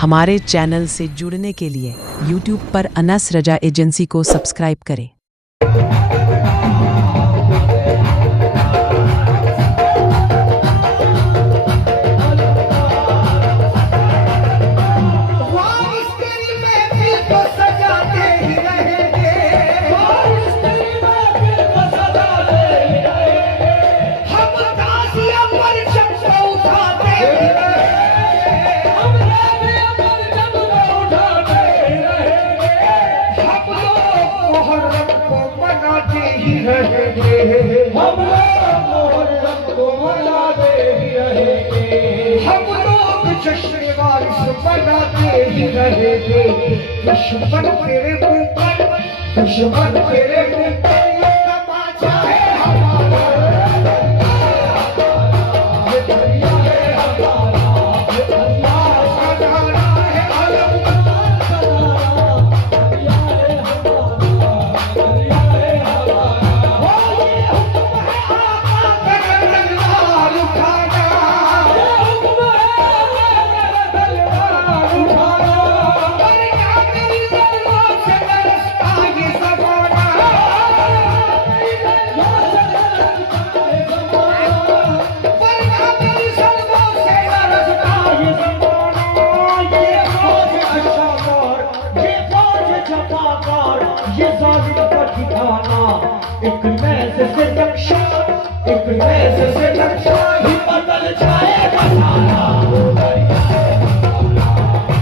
हमारे चैनल से जुड़ने के लिए YouTube पर अनस रजा एजेंसी को सब्सक्राइब करें। दुश्मन तेरे ऊपर दुश्मन तेरे ऊपर तमाचा है हमारा ये दरिया है हमारा ये दरिया सदारा है आलम दरिया है हमारा दरिया है हमारा वो ये हुक्म है आका तलवार उठाना ये हुक्म है तलवार उठाना एक मैसे से नक्शा एक मैसे से नक्शा ही बदल जाएगा सारा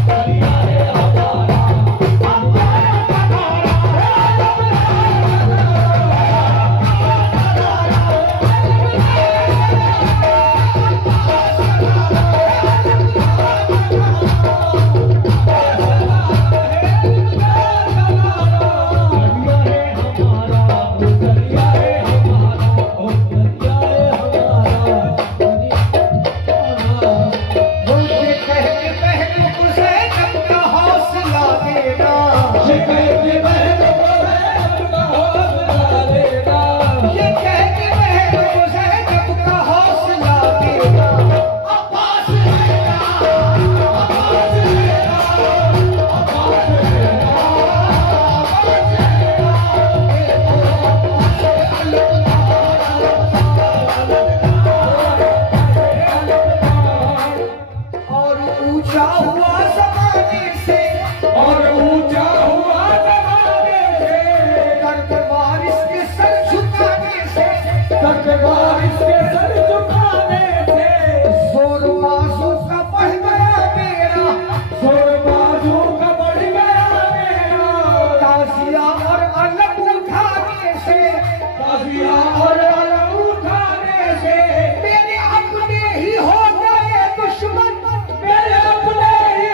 दरिया है हमारा मेरे अपने ही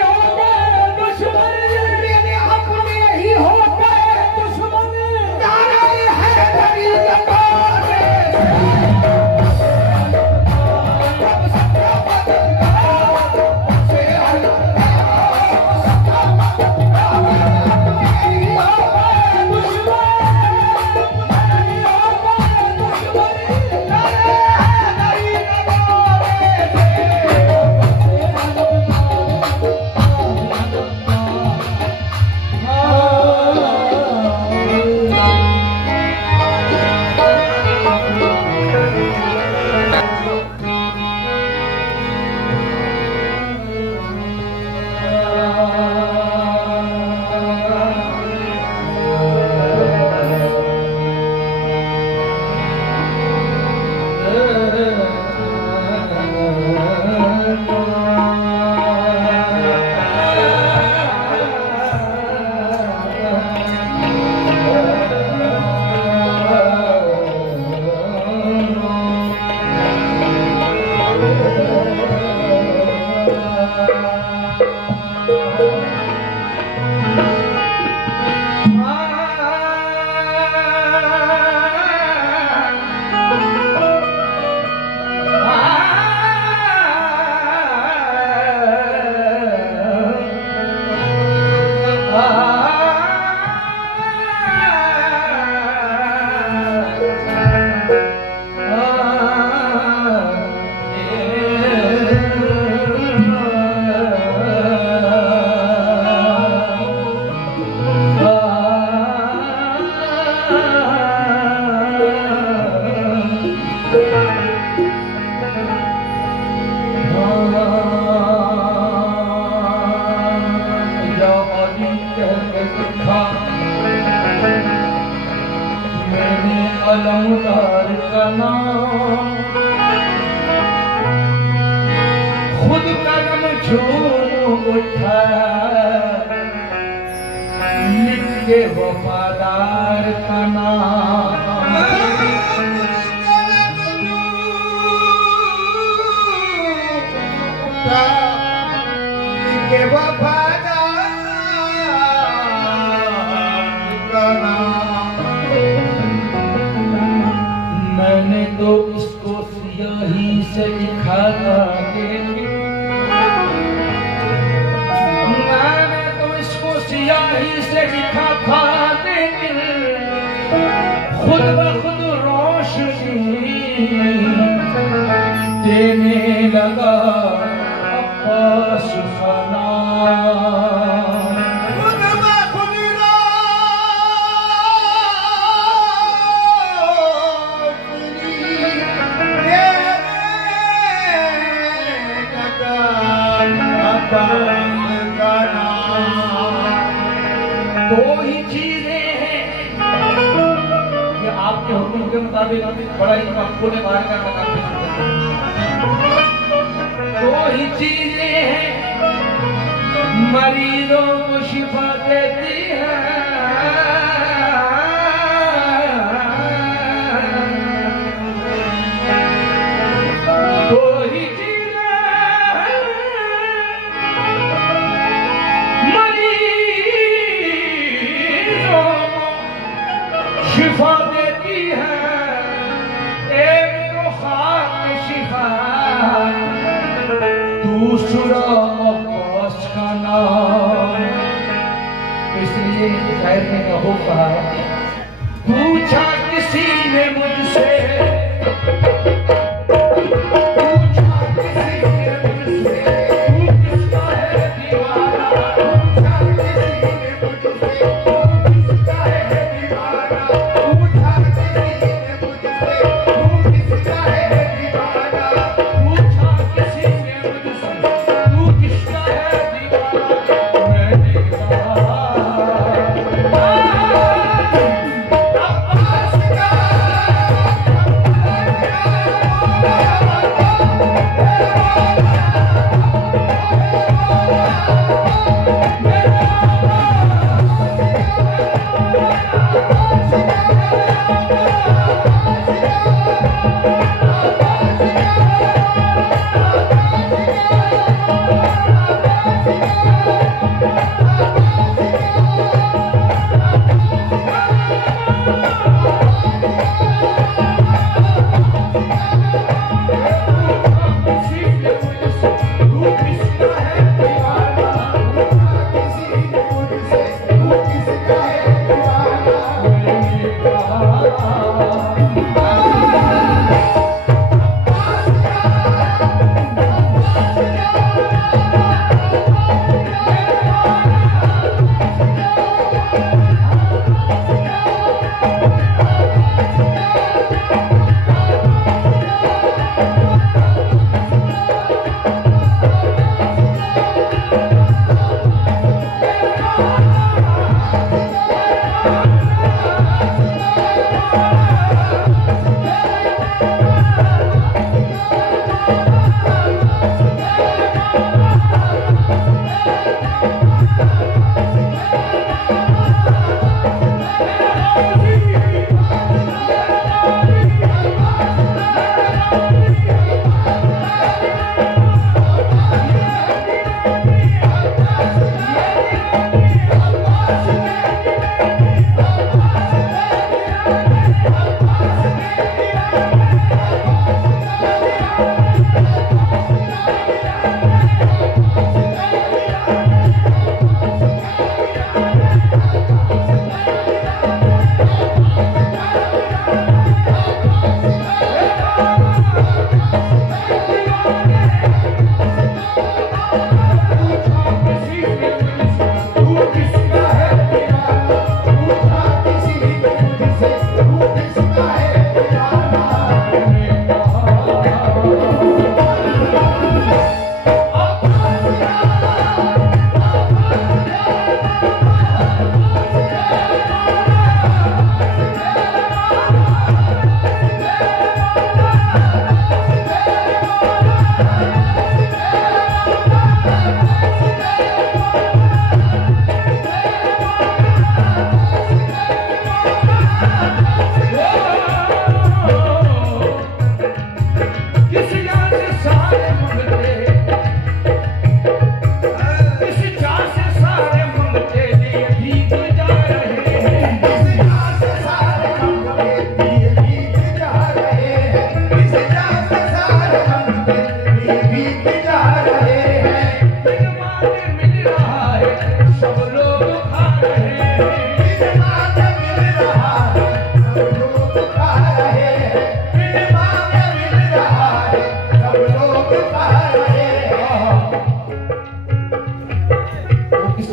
आलमदार का नाम, खुद कदम झूम उठा लिख के वफादार का नाम। के वफादार का नाम। मैंने तो इसको स्याही से लिखा था मैंने तो इसको स्याही से लिखा था लेकिन खुद ब खुद रोशनी देने लगा अब्बास का नाम। खुद ब खुद रोशनी देने लगा अब्बास का नाम। दो ही चीजें हैं कि आपके हुक्म के मुताबिक बड़ा ही आपको ने बाहर का लगा। दो ही चीजें हैं मरीजों को शिफा देती है, दो ही चीजें शिफा देती है, एक तो खाक शिफा दूसरा अब्बास का नाम। इसलिए शायर ने कहा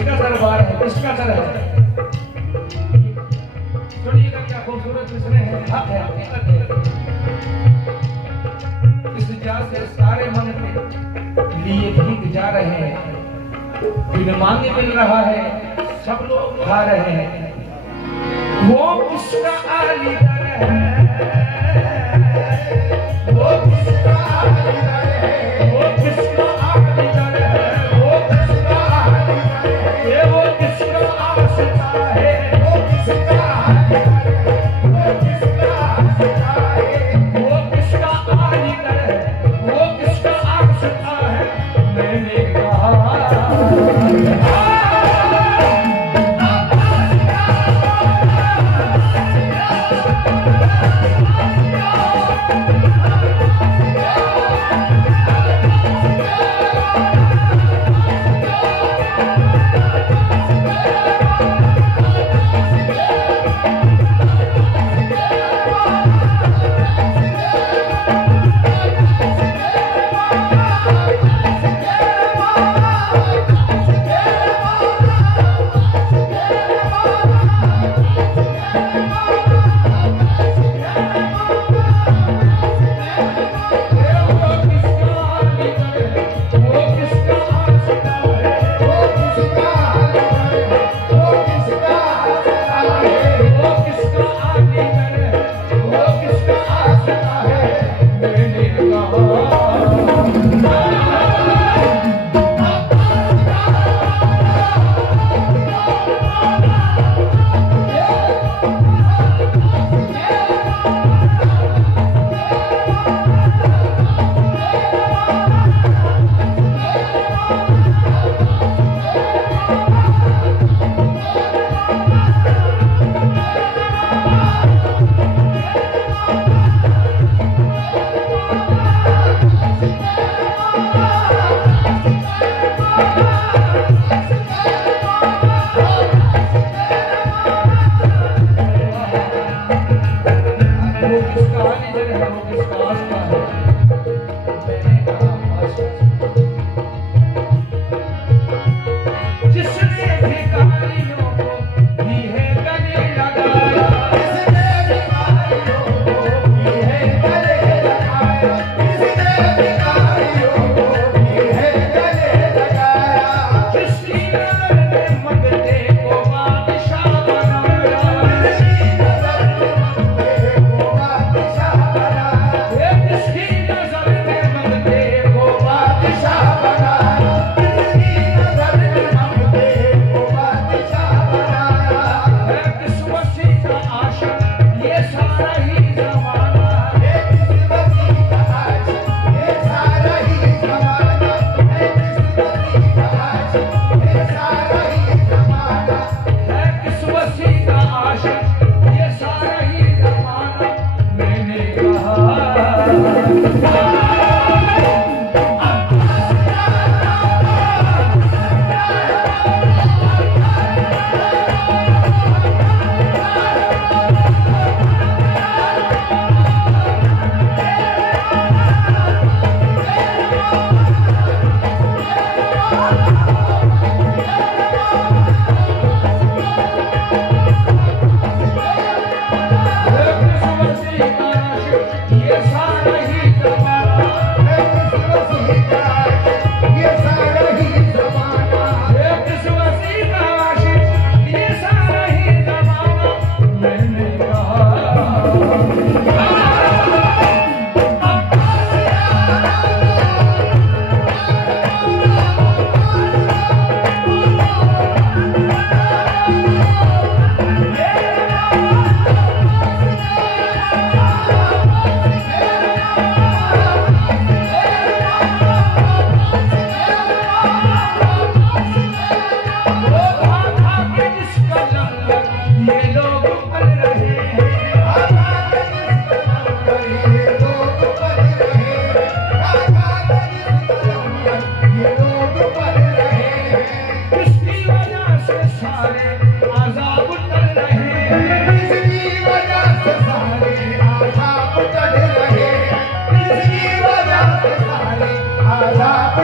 किसका दरबार है, किसका दर है? सुनिएगा क्या खूबसूरत मिसरे हैं, हक है, हकीकत है। इस जा से सारे मन के लिए भीग जा रहे हैं, बिन मांगे मिल रहा है, सब लोग खा रहे हैं। वो किसका आली दर है, वो किसका आली दर है, वो किसका आली दर है, वो किसका आली दर है, ये वो किसका आशिका है, वो किसका आली दर है, वो किसका आशिका है, वो किसका आली दर है, वो किसका आशिका है। मैंने कहा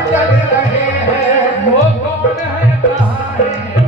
चढ़ रहे हैं, वो कौन है, कहाँ है?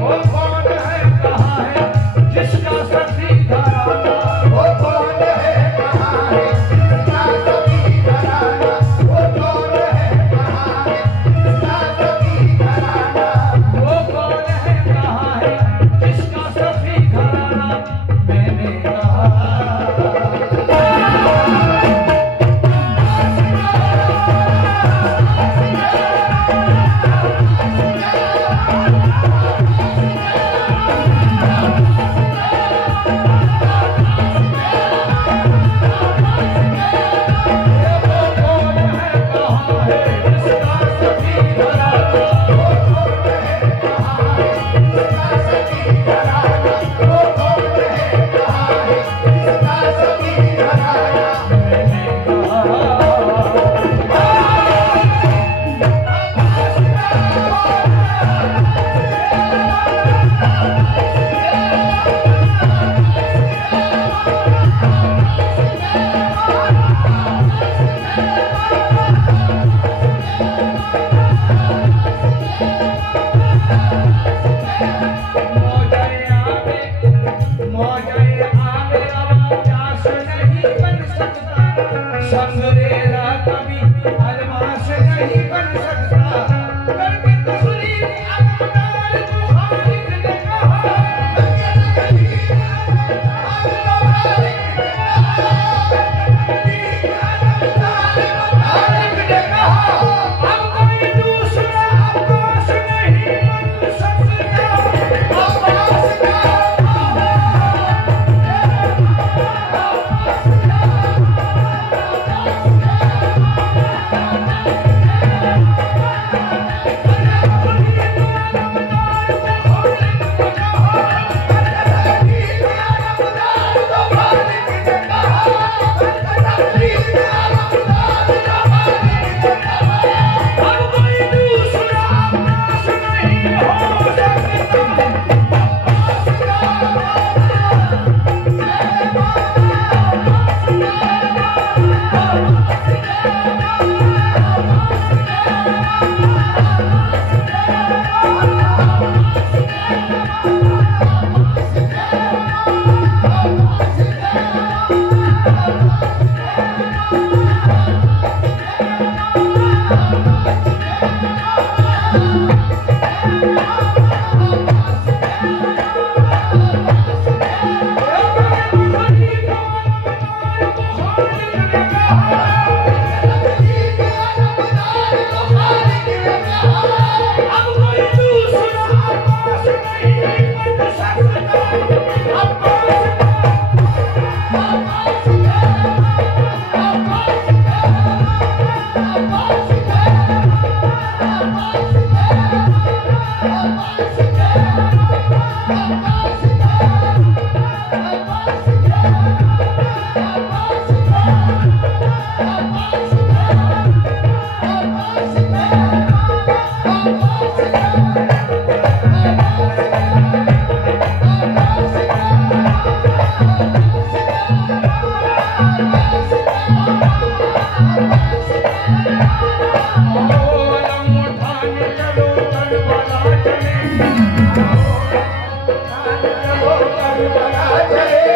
चलो करबला चले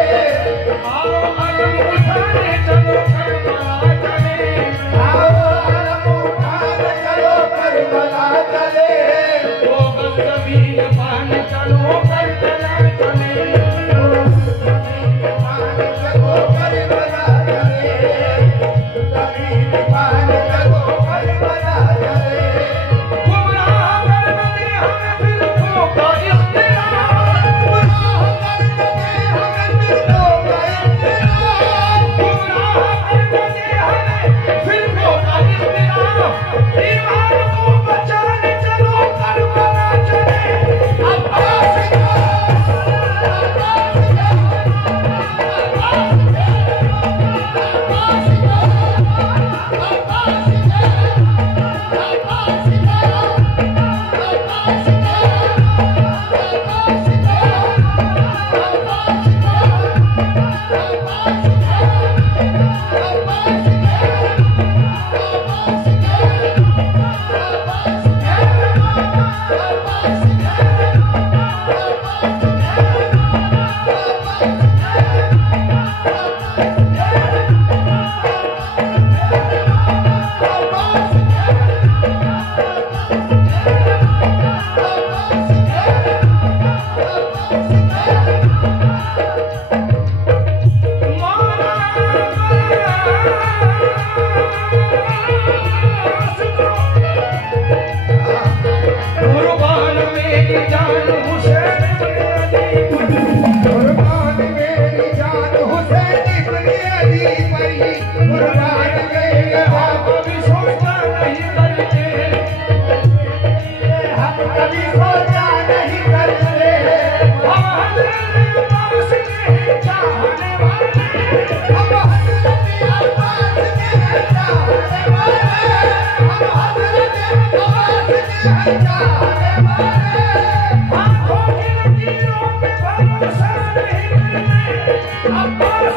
आओ अलम उठाने चलो करबला चले आओ अलम उठाने चलो करबला चले ओ गजबील पान चलो करबला चले चलो करबला चले जमीन पान चलो करबला चले गुमराह कर दे हमें फिल्मों का इख्तियार गुमराह कर दे हमें फिल्मों का इख्तियार ईमान को बचाने चलो करबला चले अब्बास कुर्बान मेरी जान हुसैन कुर्बान मेरी जान हुसैन इब्न अली पर कुर्बान मेरी हम कभी सोचा नहीं करते हम कभी सोचा नहीं करते हम हज़रत अब्बास के चाहने वाले हम हज़रत अब्बास के चाहने वाले हम हज़रत अब्बास के चाहने वाले आँखों की लकीरों पे भरोसा नहीं करते अब्बास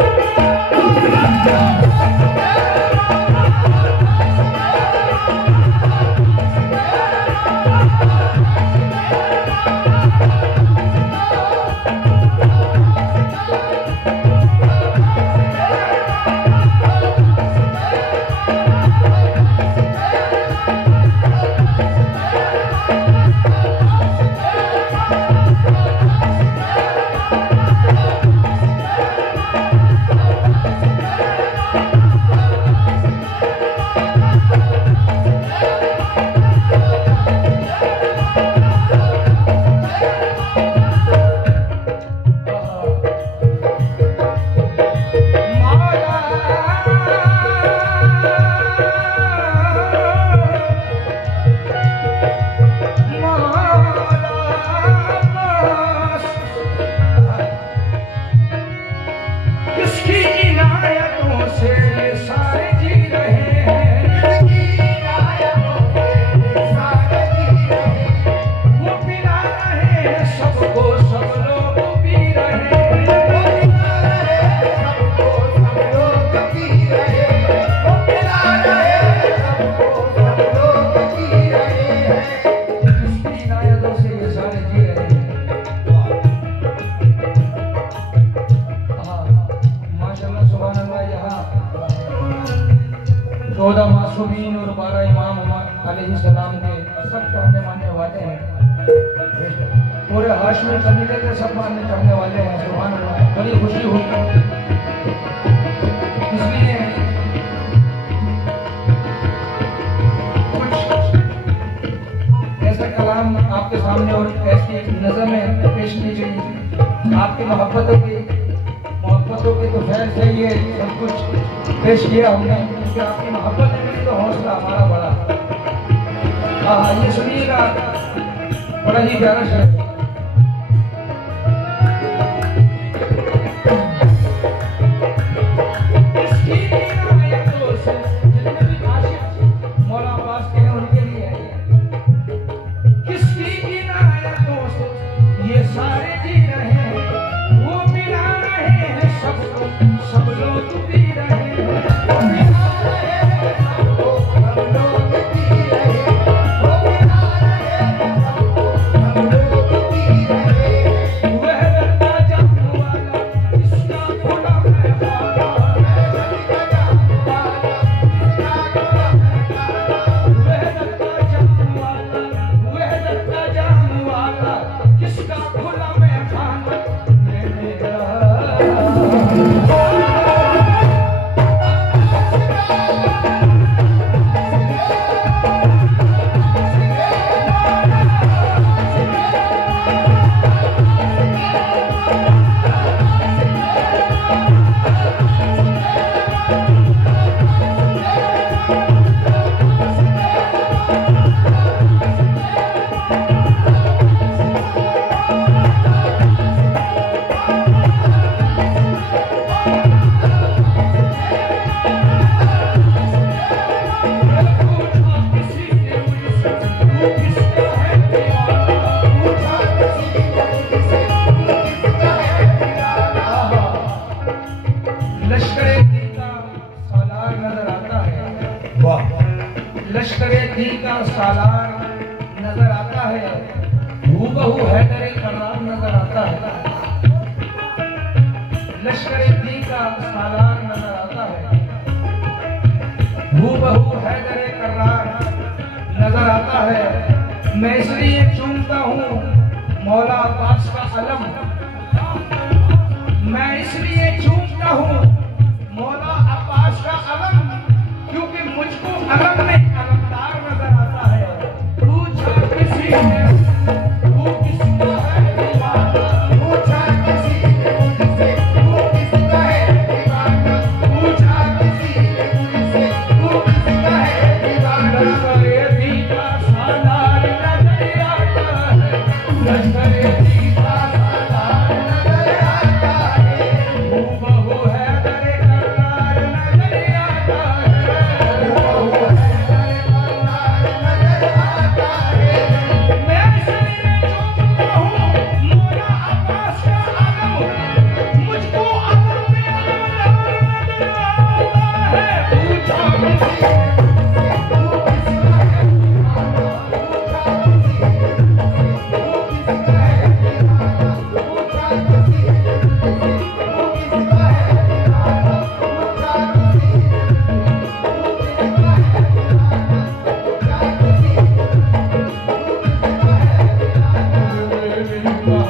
किसकी इनायतों से ये सारे जी रहे हैं वो पिला रहे हैं सबको सब लोग पी रहे हैं किसकी इनायतों से ये सारे जी रहे हैं माशाअल्लाह सुभान अल्लाह यहाँ 14 मासूमीन और 12 इमाम अलैहिस्सलाम के सब चाहने मानने वाले हैं पूरे हाशमी कबीले के सब मानने चाहने वाले हैं सुभान अल्लाह बड़ी खुशी हुई इसलिए कुछ ऐसा कलाम आपके सामने और ऐसी नज़में पेश की गई आपकी मोहब्बतों की तो खैर से ये सब कुछ पेश किया हमने क्योंकि आपकी मोहब्बत में तो हौसला हमारा बड़ा हाँ ये सुनिएगा बड़ा ही प्यारा शेर इसकी इनायतों से जितने भी आशिक मौला अब्बास के हैं उनके लिए किसकी इनायतों से ये सारे जी रहे हैं वो पिला रहे हैं सबको सब लोग पी रहे हैं वो पिला रहे हैं सबको सब लोग पी रहे हैं वो पिला रहे हैं सबको सब लोग आता, किसका खुला मैं खाना मैं मेरा। लश्कर-ए-दी का सालार नजर आता है, हूबहू हैदर करार नजर आता है। लश्कर-ए-दी का सालार नजर आता है, हूबहू हैदर करार नजर आता है। मैं इसलिए चूमता हूँ मौला अब्बास का अलम, मैं इसलिए चूमता हूँ मौला अब्बास का अलम, क्योंकि मुझको अलम में अलमदार नजर आता है। पूछा किसी ने वो किसका है दीवाना, पूछा किसी ने मुझसे वो किसका है दीवाना, पूछा किसी ने मुझसे वो किसका है दीवाना। लश्कर-ए-दी का सालार नजर आता है, लश्कर-ए-दी का सालार नजर आता है, हूबहू हैदर करार नजर आता है। मैं इसलिए चूमता हूँ मौला अब्बास का अलम, मुझको अलम में अलमदार नजर आता है। पूछा किसी ने पूछा